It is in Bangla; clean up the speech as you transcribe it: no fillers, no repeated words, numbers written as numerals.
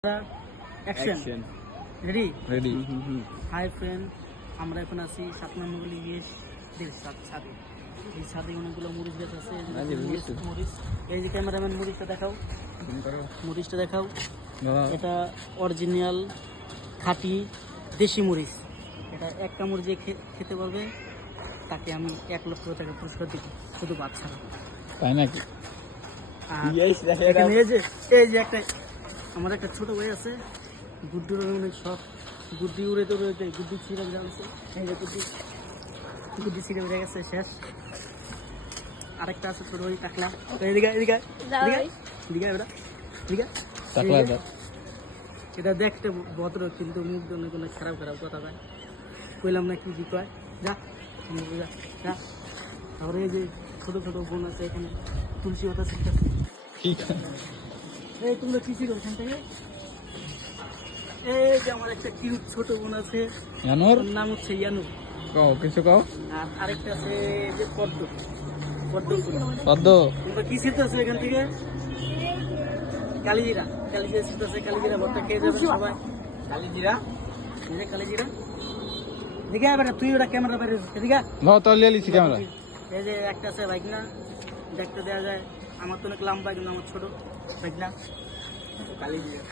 Action ready ready hi friend, আমরা এখন আছি 7 নম্বর গলির ছাদে। এই ছাদে অনেকগুলো মরিচ গাছ আছে। মরিচ, এই যে ক্যামেরাম্যান মরিচটা দেখাও, মরিচটা দেখাও। এটা অরিজিনাল খাঁটি দেশি মরিচ। এটা এক কামড় যে খেতে পারবে তাকে আমি 1 লক্ষ টাকা পুরস্কার দিব, শুধু বাচ্চা। তাই নাকি? এখানে এই যে একটা আমার একটা ছোট ভাই আছে, গুড্ডুর অনেক শখ। গুড্ডি উড়ে তো রয়েছে, গুড্ডি ছিঁড়ে যাচ্ছে। এই যে গুড্ডি ছিঁড়ে উড়ে গেছে, শেষ। আরেকটা আছে ছোট ভাই টাকলা, এটা দেখতে ভদ্র, কিন্তু মুখ জন্য কোনো খারাপ খারাপ কথা ভাই কইলাম না, কি কয় যা যা। তারপরে এই যে ছোট ছোট বোন আছে এখানে, তুলসী পাতা ছিটতেছে। এই তোমরা কি ছিল ওখান থেকে? এই যে আমার একটা কিউট ছোট বোন আছে, ইয়ানুর নাম হচ্ছে ইয়ানু। কও কিছু কও। আর আরেকটা আছে যে পদ্ম। পদ্ম তোমরা কি ছিটতেছো এখান থেকে? কালিজিরা ছিটতেছে। কালিজিরা ভর্তা খেয়ে যাবেন সবাই। কালিজিরা দেখে বেটা, তুই ওটা ক্যামেরা বাইরে এদিকে। নাও তো লিয়ে লিছি ক্যামেরা। এই যে একটা আছে বাইক না, দেখতে দেওয়া যায়। আমার তো অনেক লম্বা, কিন্তু আমার ছোট বাইক না। কালিজিরা